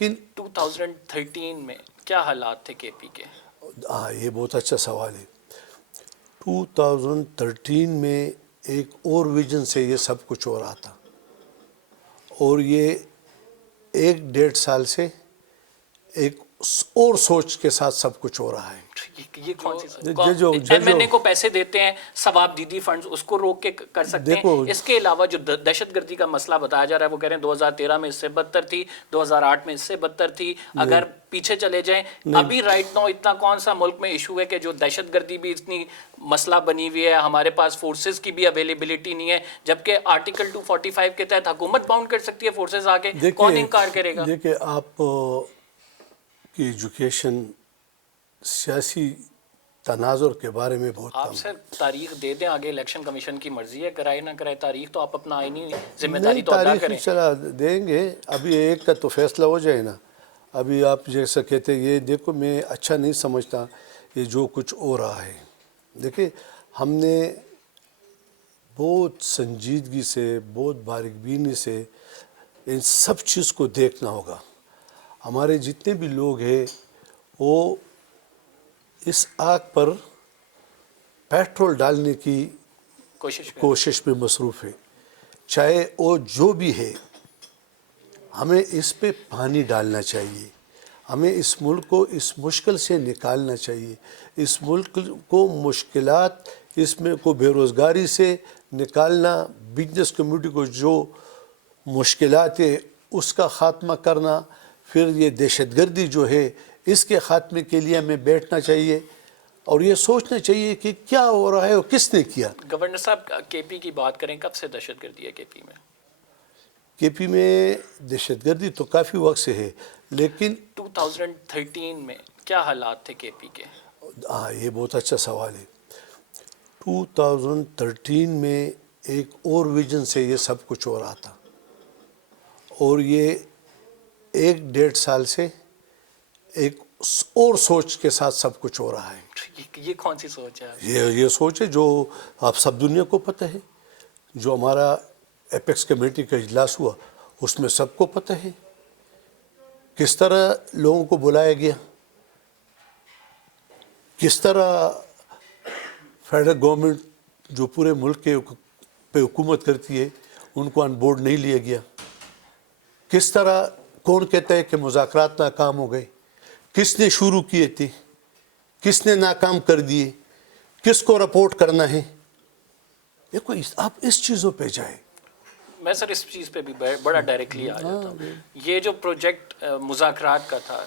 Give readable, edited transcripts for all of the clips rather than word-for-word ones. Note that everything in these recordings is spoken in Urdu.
لیکن 2013 میں کیا حالات تھے کے پی کے؟ ہاں، یہ بہت اچھا سوال ہے۔ 2013 میں ایک اور ویژن سے یہ سب کچھ ہو رہا تھا، اور یہ 1-1.5 سال سے ایک اور سوچ کے ساتھ سب کچھ ہو رہا ہے۔ یہ کون سی جو ایم این اے کو پیسے دیتے ہیں، ثواب دیدی فنڈز، اس کو روک کے کر سکتے ہیں؟ دیکھو، اس کے علاوہ جو دہشت گردی کا مسئلہ بتایا جا رہا ہے، وہ کہہ رہے ہیں 2013 میں اس سے بدتر تھی، 2008 میں اس سے بدتر تھی۔ اگر پیچھے چلے جائیں، ابھی رائٹ نو اتنا کون سا ملک میں ایشو ہے کہ جو دہشت گردی بھی اتنی مسئلہ بنی ہوئی ہے، ہمارے پاس فورسز کی بھی اویلیبلٹی نہیں ہے، جبکہ آرٹیکل 245 کے تحت حکومت باؤنڈ کر سکتی ہے فورسز آ کے، کون انکار کرے گا؟ دیکھیے، آپ کی ایجوکیشن سیاسی تناظر کے بارے میں بہت آپ کم ہے۔ سر تاریخ دے دیں، آگے الیکشن کمیشن کی مرضی ہے، کرائے نہ کرائے تاریخ، تو آپ اپنا آئینی ذمہ داری نہیں، تو ادا تاریخ کریں۔ چلا دیں گے، ابھی ایک کا تو فیصلہ ہو جائے نا۔ ابھی آپ جیسا کہتے ہیں، یہ دیکھو، میں اچھا نہیں سمجھتا یہ جو کچھ ہو رہا ہے۔ دیکھیں، ہم نے بہت سنجیدگی سے، بہت باریک بینی سے ان سب چیز کو دیکھنا ہوگا۔ ہمارے جتنے بھی لوگ ہیں وہ اس آگ پر پیٹرول ڈالنے کی کوشش میں مصروف ہے، چاہے وہ جو بھی ہے۔ ہمیں اس پہ پانی ڈالنا چاہیے، ہمیں اس ملک کو اس مشکل سے نکالنا چاہیے، اس ملک کو مشکلات، اس میں کو بے روزگاری سے نکالنا، بزنس کمیونٹی کو جو مشکلات ہے اس کا خاتمہ کرنا، پھر یہ دہشت گردی جو ہے اس کے خاتمے کے لیے ہمیں بیٹھنا چاہیے، اور یہ سوچنا چاہیے کہ کیا ہو رہا ہے اور کس نے کیا۔ گورنر صاحب، کے پی کی بات کریں، کب سے دہشت گردی ہے کے پی میں؟ کے پی میں دہشت گردی تو کافی وقت سے ہے، لیکن 2013 میں کیا حالات تھے کے پی کے؟ ہاں، یہ بہت اچھا سوال ہے۔ 2013 میں ایک اور ویژن سے یہ سب کچھ ہو رہا تھا، اور یہ 1-1.5 سال سے ایک اور سوچ کے ساتھ سب کچھ ہو رہا ہے۔ یہ کون سی سوچ ہے؟ یہ سوچ ہے جو آپ سب دنیا کو پتہ ہے، جو ہمارا ایپیکس کمیٹی کا اجلاس ہوا اس میں سب کو پتہ ہے کس طرح لوگوں کو بلایا گیا، کس طرح فیڈرل گورنمنٹ جو پورے ملک کے پہ حکومت کرتی ہے ان کو آن بورڈ نہیں لیا گیا، کس طرح کون کہتا ہے کہ مذاکرات ناکام ہو گئے، کس نے شروع کیے تھے، کس نے ناکام کر دیے، کس کو رپورٹ کرنا ہے۔ دیکھو، آپ اس چیزوں پہ جائیں۔ میں سر اس چیز پہ بھی بڑا ڈائریکٹلی آ جاتا ہوں۔ یہ جو پروجیکٹ مذاکرات کا تھا،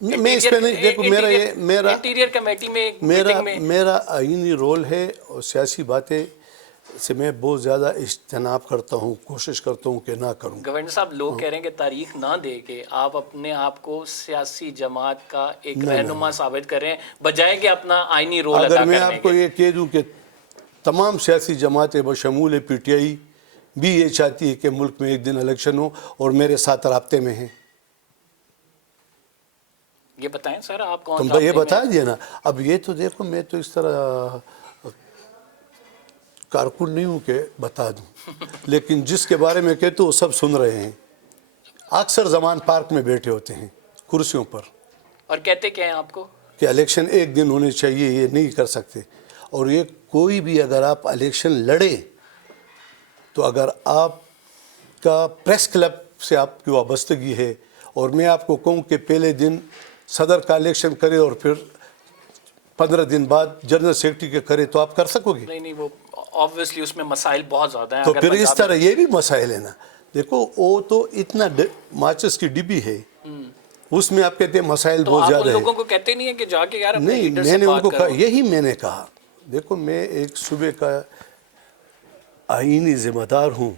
میں اس پہ نہیں، دیکھو، انٹیریئر کمیٹی میں میٹنگ میں میرا آئینی رول ہے، اور سیاسی باتیں سے میں بہت زیادہ اجتناب کرتا ہوں، کوشش کرتا ہوں کہ نہ کروں۔ گورنر صاحب، لوگ کہہ رہے ہیں کہ تاریخ نہ دے کے آپ اپنے آپ کو سیاسی جماعت کا ایک رہنما ثابت کریں، بجائے کہ اپنا آئینی رول ادا اگر میں کرنے آپ کو یہ کہہ دوں کہ تمام سیاسی جماعتیں بشمول پی ٹی آئی بھی یہ چاہتی ہے کہ ملک میں ایک دن الیکشن ہو، اور میرے ساتھ رابطے میں ہیں۔ یہ بتائیں سر، آپ کون تم یہ بتا دیا نا۔ اب یہ تو دیکھو، میں تو اس طرح کارکن نہیں ہوں کہ بتا دوں، لیکن جس کے بارے میں کہتے وہ سب سن رہے ہیں۔ اکثر زمان پارک میں بیٹھے ہوتے ہیں کرسیوں پر، اور کہتے کیا ہیں آپ کو؟ کہ الیکشن ایک دن ہونے چاہیے، یہ نہیں کر سکتے۔ اور یہ کوئی بھی اگر آپ الیکشن لڑے تو اگر آپ کا پریس کلب سے آپ کی وابستگی ہے، اور میں آپ کو کہوں کہ پہلے دن صدر کا الیکشن کرے اور پھر 15 دن بعد جنرل سیکرٹری کے کرے، تو آپ کر سکو گے؟ نہیں، وہ آبویسلی اس میں مسائل بہت زیادہ ہیں۔ تو پھر اس طرح یہ بھی مسائل ہے نا۔ دیکھو، وہ تو اتنا ماچس کی ڈبی ہے، اس میں آپ کہتے ہیں مسائل بہت زیادہ ہے۔ تو آپ ان لوگوں کو کہتے نہیں ہیں کہ جا کے یار اپنے نہیں، لیڈر میں سے نے ان بات کو کہا، کرو؟ یہی میں نے کہا، دیکھو، میں ایک صوبے کا آئینی ذمہ دار ہوں۔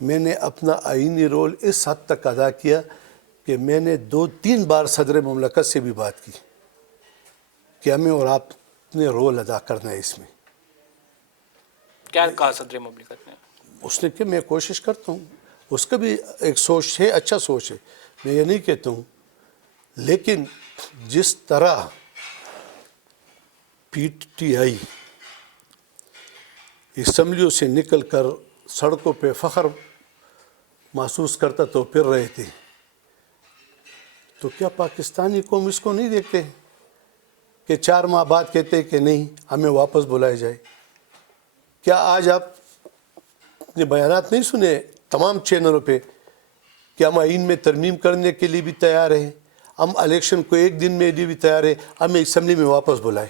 میں نے اپنا آئینی رول اس حد تک ادا کیا کہ میں نے 2-3 بار صدر مملکت سے بھی بات کی کہ ہمیں اور آپ نے رول ادا کرنا ہے اس میں۔ کیا کہا صدر مملکت نے؟ اس نے کہ میں کوشش کرتا ہوں، اس کا بھی ایک سوچ ہے، اچھا سوچ ہے، میں یہ نہیں کہتا ہوں، لیکن جس طرح پی ٹی آئی اسمبلیوں سے نکل کر سڑکوں پہ فخر محسوس کرتا تو پھر رہے تھے، تو کیا پاکستانی قوم اس کو نہیں دیکھتے ہیں کہ 4 ماہ بعد کہتے ہیں کہ نہیں ہمیں واپس بلایا جائے؟ کیا آج آپ نے بیانات نہیں سنے تمام چینلوں پہ کہ ہم آئین میں ترمیم کرنے کے لیے بھی تیار ہیں، ہم الیکشن کو 1 دن میں لیے بھی تیار ہیں، ہمیں اسمبلی میں واپس بلائیں؟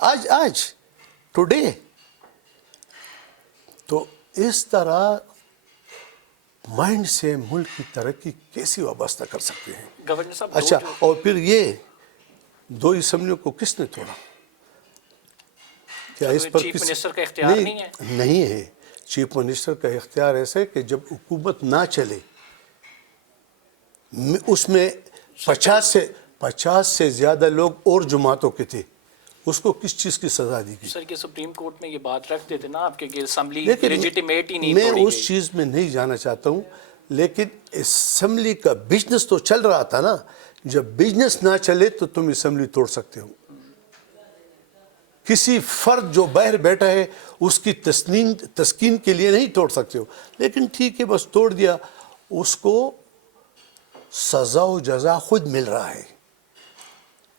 آج ٹوڈے. تو اس طرح مائنڈ سے ملک کی ترقی کیسی وابستہ کر سکتے ہیں؟ گورنر صاحب اچھا، اور پھر یہ 2 اسمبلیوں کو کس نے توڑا؟ کیا اس پر چیف منسٹر کا اختیار نہیں ہے؟ نہیں ہے. چیف منسٹر کا اختیار ایسا ہے کہ جب حکومت نہ چلے اس میں 50 سے زیادہ لوگ اور جماعتوں کے تھے، اس کو کس چیز کی سزا دی گئی؟ سر یہ سپریم کورٹ میں یہ بات رکھ دیتے نا آپ کے کہ اسمبلی لیکن لیجیٹیمیٹ ہی نہیں میں توڑی اس گئی. چیز میں نہیں جانا چاہتا ہوں، لیکن اسمبلی کا بزنس تو چل رہا تھا نا. جب بزنس نہ چلے تو تم اسمبلی توڑ سکتے ہو. کسی فرد جو باہر بیٹھا ہے اس کی تسکین کے لیے نہیں توڑ سکتے ہو. لیکن ٹھیک ہے، بس توڑ دیا، اس کو سزا و جزا خود مل رہا ہے.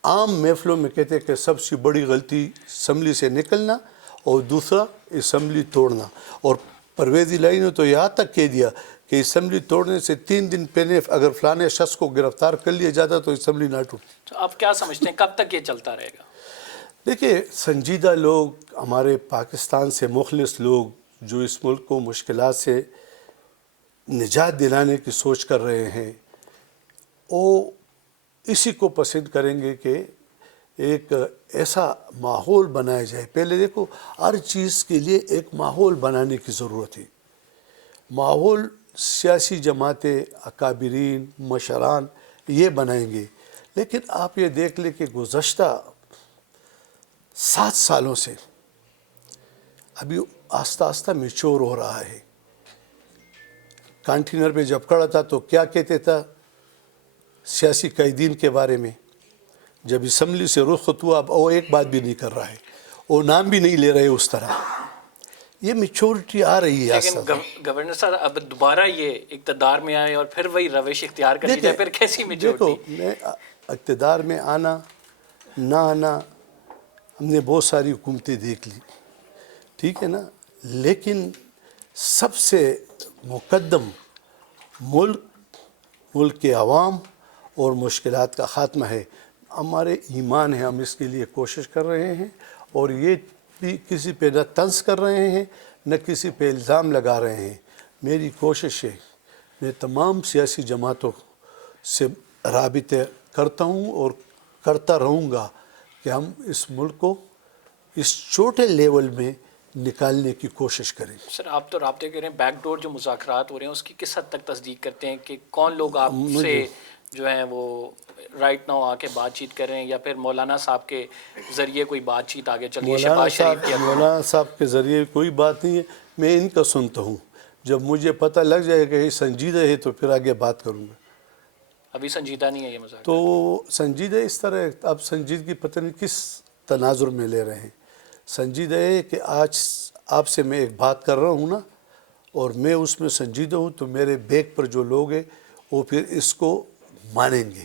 عام محفلوں میں کہتے ہیں کہ سب سے بڑی غلطی اسمبلی سے نکلنا اور دوسرا اسمبلی توڑنا. اور پرویز الہی نے تو یہاں تک کہہ دیا کہ اسمبلی توڑنے سے 3 دن پہلے اگر فلانے شخص کو گرفتار کر لیا جاتا تو اسمبلی نہ ٹوٹتی. تو آپ کیا سمجھتے ہیں کب تک یہ چلتا رہے گا؟ دیکھیے، سنجیدہ لوگ، ہمارے پاکستان سے مخلص لوگ جو اس ملک کو مشکلات سے نجات دلانے کی سوچ کر رہے ہیں، وہ اسی کو پسند کریں گے کہ ایک ایسا ماحول بنایا جائے. پہلے دیکھو، ہر چیز کے لیے ایک ماحول بنانے کی ضرورت ہے. ماحول سیاسی جماعتیں، اکابرین، مشران یہ بنائیں گے. لیکن آپ یہ دیکھ لیں کہ گزشتہ 7 سالوں سے ابھی آہستہ آہستہ میچور ہو رہا ہے. کانٹینر پہ جب کھڑا تھا تو کیا کہتے تھا سیاسی قیدین کے بارے میں؟ جب اسمبلی سے رخصت ہوا اب وہ ایک بات بھی نہیں کر رہا ہے، وہ نام بھی نہیں لے رہے اس طرح. یہ میچورٹی آ رہی ہے. لیکن گورنر صاحب اب دوبارہ یہ اقتدار میں آئے اور پھر وہی روش اختیار کر لی جائے، پھر کیسی میچورٹی؟ دیکھو، میں اقتدار میں آنا نہ آنا، ہم نے بہت ساری حکومتیں دیکھ لی، ٹھیک ہے نا، لیکن سب سے مقدم ملک کے عوام اور مشکلات کا خاتمہ ہے. ہمارے ایمان ہے، ہم اس کے لیے کوشش کر رہے ہیں، اور یہ بھی کسی پہ نہ طنز کر رہے ہیں نہ کسی پہ الزام لگا رہے ہیں. میری کوشش ہے، میں تمام سیاسی جماعتوں سے رابطے کرتا ہوں اور کرتا رہوں گا کہ ہم اس ملک کو اس چھوٹے لیول میں نکالنے کی کوشش کریں. سر آپ تو رابطے کر رہے ہیں، بیک ڈور جو مذاکرات ہو رہے ہیں اس کی کس حد تک تصدیق کرتے ہیں کہ کون لوگ آپ سے جو ہیں وہ رائٹ ناؤ آ کے بات چیت کر رہے ہیں، یا پھر مولانا صاحب کے ذریعے کوئی بات چیت آگے چل رہی ہے؟ شہباز شریف کی مولانا صاحب کے ذریعے کوئی بات نہیں ہے، میں ان کا سنتا ہوں. جب مجھے پتہ لگ جائے کہ یہ سنجیدہ ہے تو پھر آگے بات کروں گا. ابھی سنجیدہ نہیں ہے یہ مذاکرات؟ تو سنجیدہ اس طرح، اب سنجیدگی پتہ نہیں کس تناظر میں لے رہے ہیں. سنجیدہ ہے کہ آج آپ سے میں ایک بات کر رہا ہوں نا، اور میں اس میں سنجیدہ ہوں، تو میرے بیک پر جو لوگ ہیں وہ پھر اس کو مانیں گے.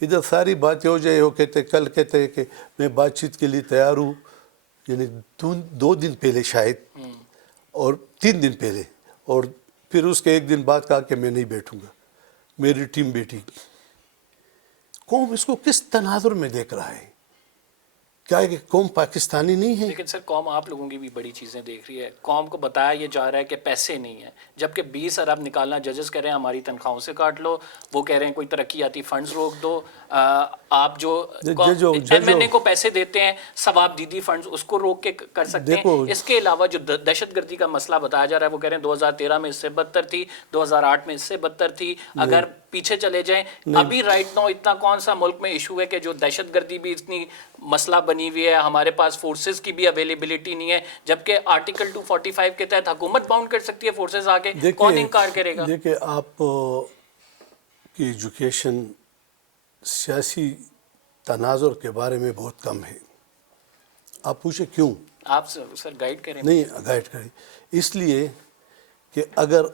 ادھر ساری باتیں ہو جائے، وہ کہتے کل کہتے ہیں کہ میں بات چیت کے لیے تیار ہوں، یعنی 2 دن پہلے شاید، اور 3 دن پہلے، اور پھر اس کے 1 دن بعد کہا کہ میں نہیں بیٹھوں گا، میری ٹیم بیٹھی. قوم اس کو کس تناظر میں دیکھ رہا ہے؟ کیا ہے کہ قوم پاکستانی نہیں ہے؟ لیکن سر قوم آپ لوگوں کی بھی بڑی چیزیں دیکھ رہی ہے. قوم کو بتایا یہ جا رہا ہے کہ پیسے نہیں ہیں، جبکہ 20 ارب نکالنا ججز کہہ رہے ہیں ہماری تنخواہوں سے کاٹ لو، وہ کہہ رہے ہیں کوئی ترقیاتی فنڈز روک دو. آپ جو ایم این اے کو پیسے دیتے ہیں ثواب دیدی فنڈز، اس کو روک کے کر سکتے ہیں. اس کے علاوہ جو دہشت گردی کا مسئلہ بتایا جا رہا ہے، وہ کہہ رہے ہیں 2013 میں اس سے بدتر تھی، 2008 میں اس سے بدتر تھی. اگر پیچھے چلے جائیں، ابھی رائٹ ناؤ اتنا کون سا ملک میں ایشو ہے کہ جو دہشت گردی بھی اتنی مسئلہ بنی ہوئی ہے، ہمارے پاس فورسز کی بھی اویلیبلٹی نہیں ہے، جبکہ آرٹیکل 245 کے تحت حکومت باؤنڈ کر سکتی ہے فورسز آگے، کون انکار کرے گا؟ دیکھیں، آپ کی ایجوکیشن سیاسی تناظر کے بارے میں بہت کم ہے. آپ پوچھیں کیوں؟ آپ سر گائیڈ کریں. نہیں، گائیڈ کریں. اس لیے کہ اگر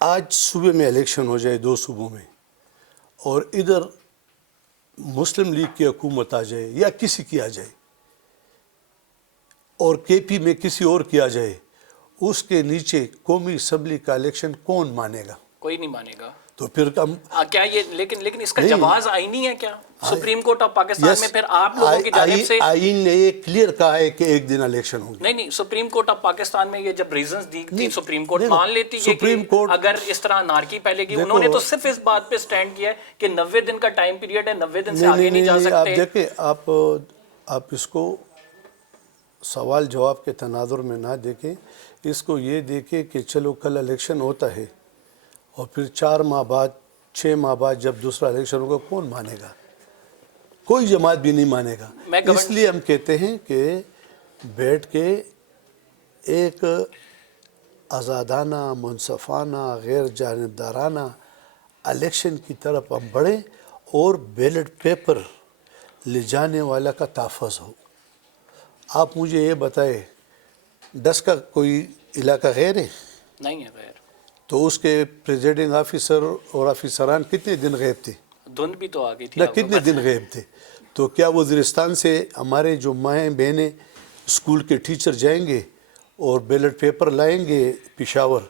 آج صوبے میں الیکشن ہو جائے 2 صوبوں میں اور ادھر مسلم لیگ کی حکومت آ جائے یا کسی کی آ جائے اور کے پی میں کسی اور کی آ جائے، اس کے نیچے قومی اسمبلی کا الیکشن کون مانے گا؟ کوئی نہیں مانے گا. تو پھر ہم کیا یہ لیکن اس کا نہیں. جواز آئینی ہے کیا؟ سپریم کورٹ آف پاکستان میں پھر آپ لوگوں کی جانب سے آئین نے یہ کلیئر کہا ہے کہ ایک دن الیکشن ہوگی. نہیں سپریم کورٹ آف پاکستان میں یہ جب ریزنز دی تھی نہیں، سپریم کورٹ دیکھو، مان لیتی ہے سپریم کہ کورٹ اگر اس طرح نارکی پھیلے گی. دیکھو، انہوں نے تو صرف اس بات پہ سٹینڈ کیا ہے کہ 90 دن کا ٹائم پیریڈ ہے، 90 دن سے آگے نہیں جا آپ سکتے. دیکھیں، آپ اس کو سوال جواب کے تناظر میں نہ دیکھیں، اس کو یہ دیکھیں کہ چلو کل الیکشن ہوتا ہے اور پھر 4 ماہ بعد 6 ماہ بعد جب دوسرا الیکشن ہوگا کون مانے گا؟ کوئی جماعت بھی نہیں مانے گا. اس لیے ہم کہتے ہیں کہ بیٹھ کے ایک آزادانہ، منصفانہ، غیر جانبدارانہ الیکشن کی طرف ہم بڑھیں اور بیلٹ پیپر لے جانے والا کا تحفظ ہو. آپ مجھے یہ بتائے 10 کا کوئی علاقہ غیر ہے؟ نہیں ہے غیر. تو اس کے پریزیڈنگ آفیسر اور آفیسران کتنے دن غائب تھے؟ دھند بھی تو آگئی تھی. نہ کتنے دن غائب تھے؟ تو کیا وزیرستان سے ہمارے جو مائیں بہنیں اسکول کے ٹیچر جائیں گے اور بیلٹ پیپر لائیں گے پشاور